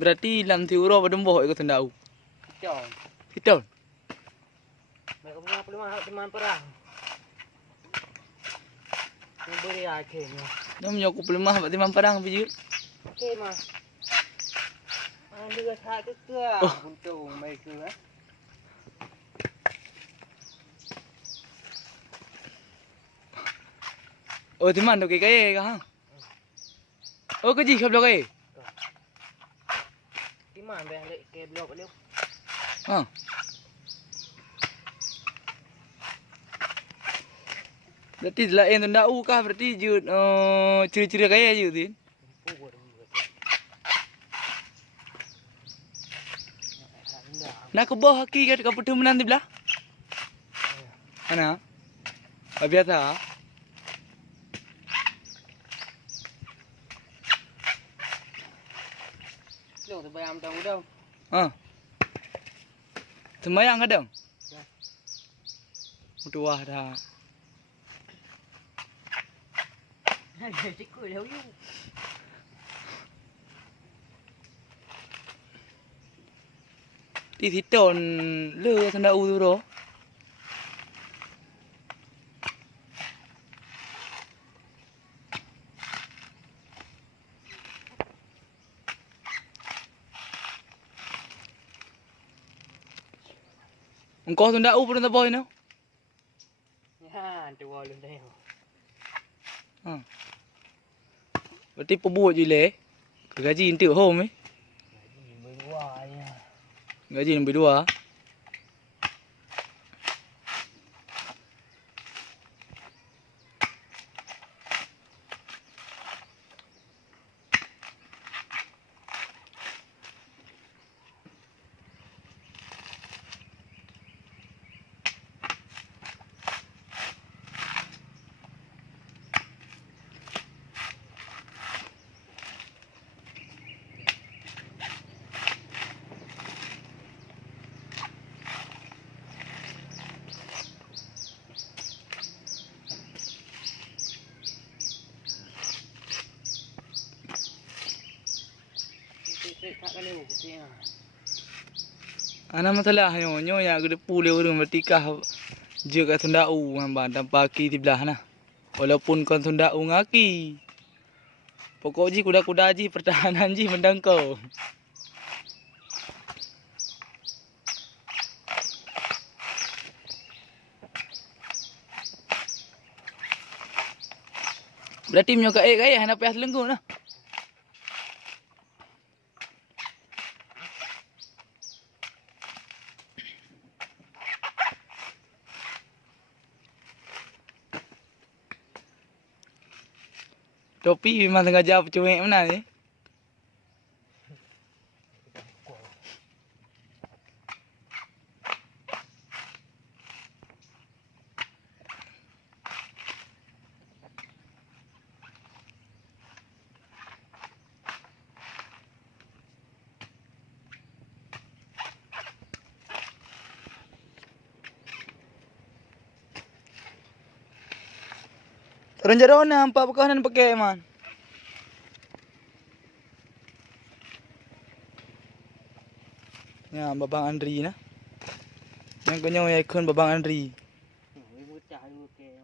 Berarti lam tiuro badum boh ikut tendau. Jom. Hitol. Mereka punya teman perang. Yang beri akhirnya. Nam nyok pelemah berarti mamparang biji. Okey mah. Anda tak ke Oh. untung mai ke Oh thì màn được cái hả? Ô cái gì khập được cái? Di mana balik ke blok balik. Hả? Berarti lah yang tenda u kah berarti jut ciri-ciri kayak jut tin. Nak ke bawah haki kat kaputu menan di belah. Mana? Biasa. Lu tu bayam tang udah. Ha. Semayang kadang. Ya. Udah dah. Cikgu dah you. Đi thịt tròn lừa thằng đậu rồi đó. Không có thằng đậu bên đó boy nữa. Ya, tu boleh dah. Berarti pebut je leh. Gaji untuk home eh. Berdua ya. Gaji nombor 2. Tak kali putih. Ana masalah nyo ya gede pule urung berarti kah jaga thunda u hamba tanpa ki di belah nah. Walaupun kon thunda u ngaki. Pokok ji kuda-kuda ji pertahanan ji mendang kau. Berarti menyoka gaya hana payah selenggu nah. Topi memang tengah jawab cuek mana ni? Renjaro nampak bekanan pakai man. Ya, Babang Andri nah. Yang kenyo ya ikon Babang Andri. Ibu cah ibu ke.